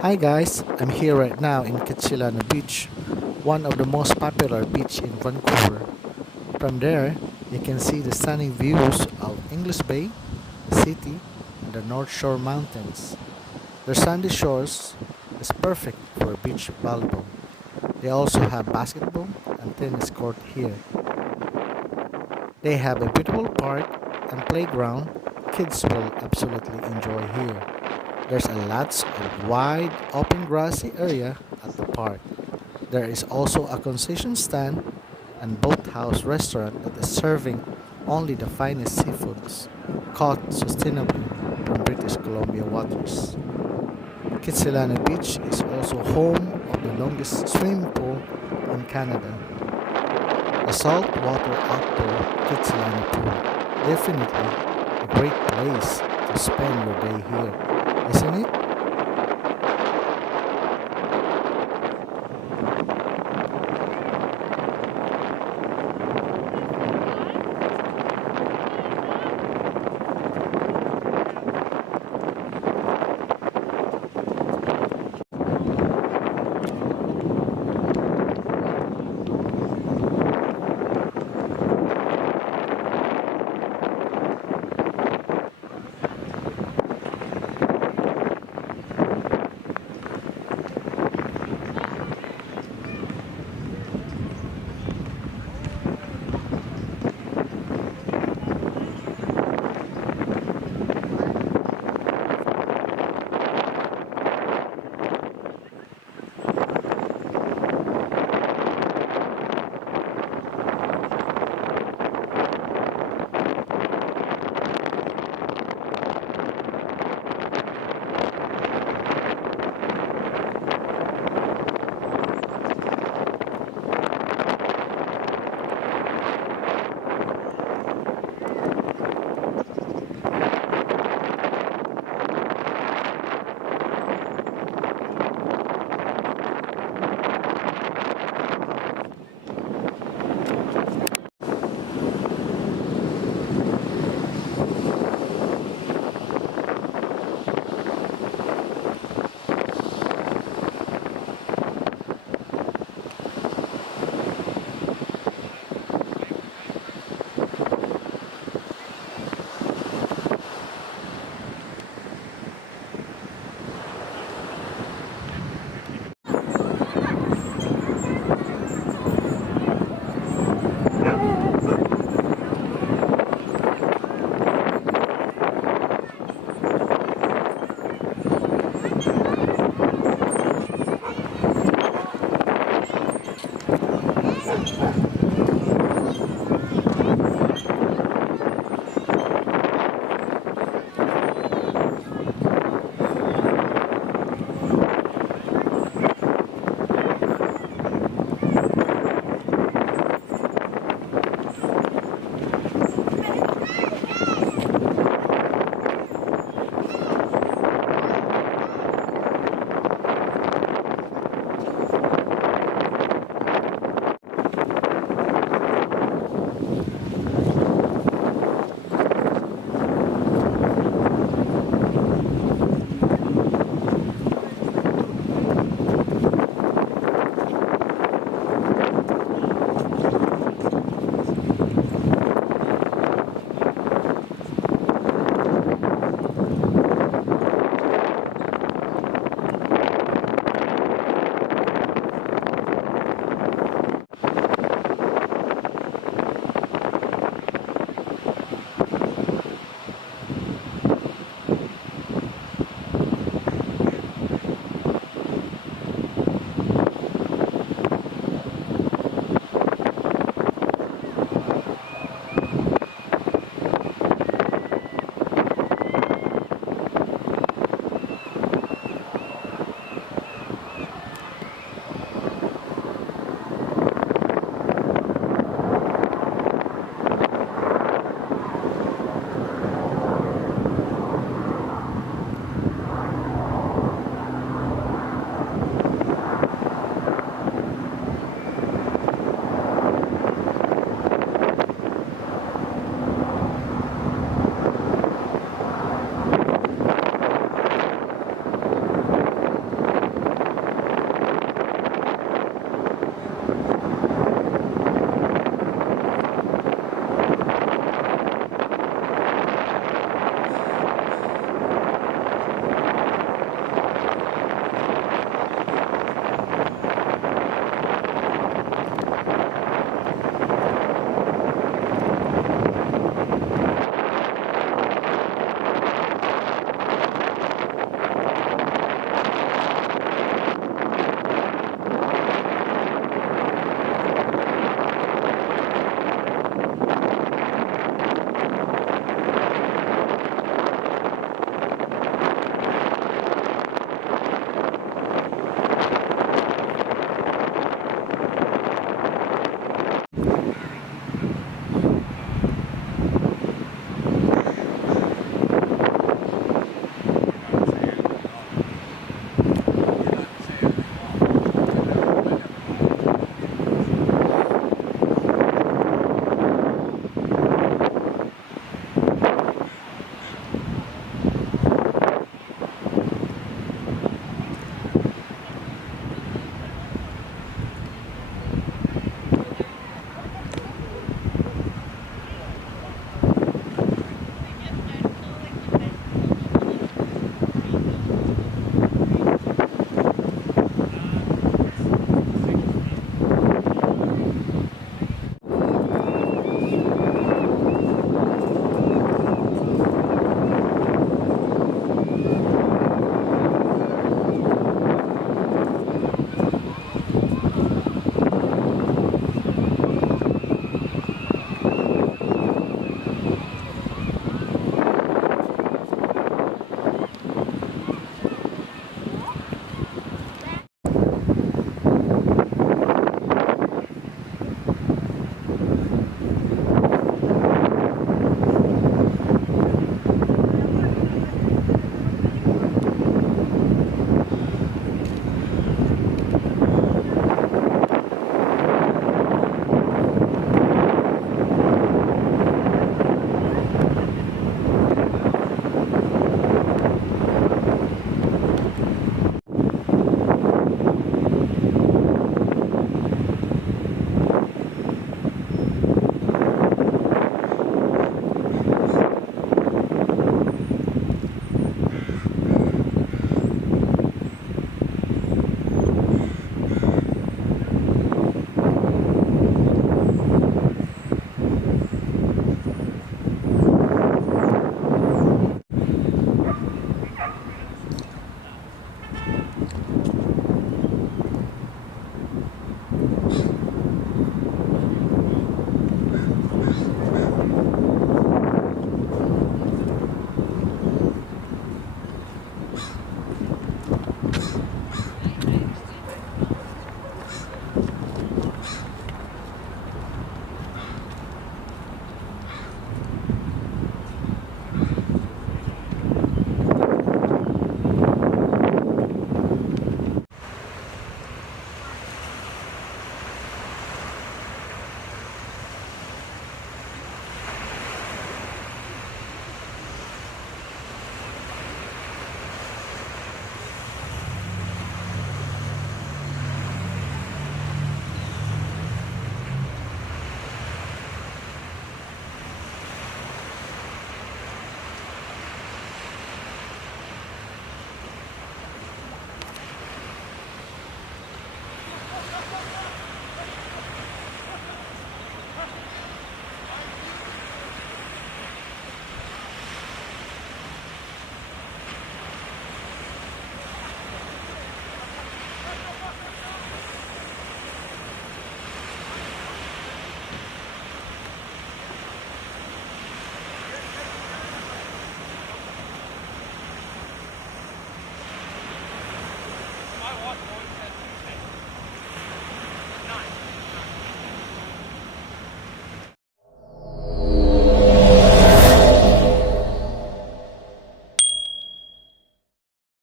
Hi guys, I'm here right now in Kitsilano Beach, one of the most popular beach in Vancouver. From there, you can see the stunning views of English Bay, the city, and the North Shore Mountains. Their sandy shores is perfect for beach volleyball. They also have basketball and tennis court here. They have a beautiful park and playground kids will absolutely enjoy here. There's a lots of wide open grassy area at the park. There is also a concession stand and boathouse restaurant that is serving only the finest seafoods caught sustainably from British Columbia waters. Kitsilano Beach is also home of the longest swimming pool in Canada, the saltwater outdoor Kitsilano Pool. Definitely a great place to spend your day here, isn't it?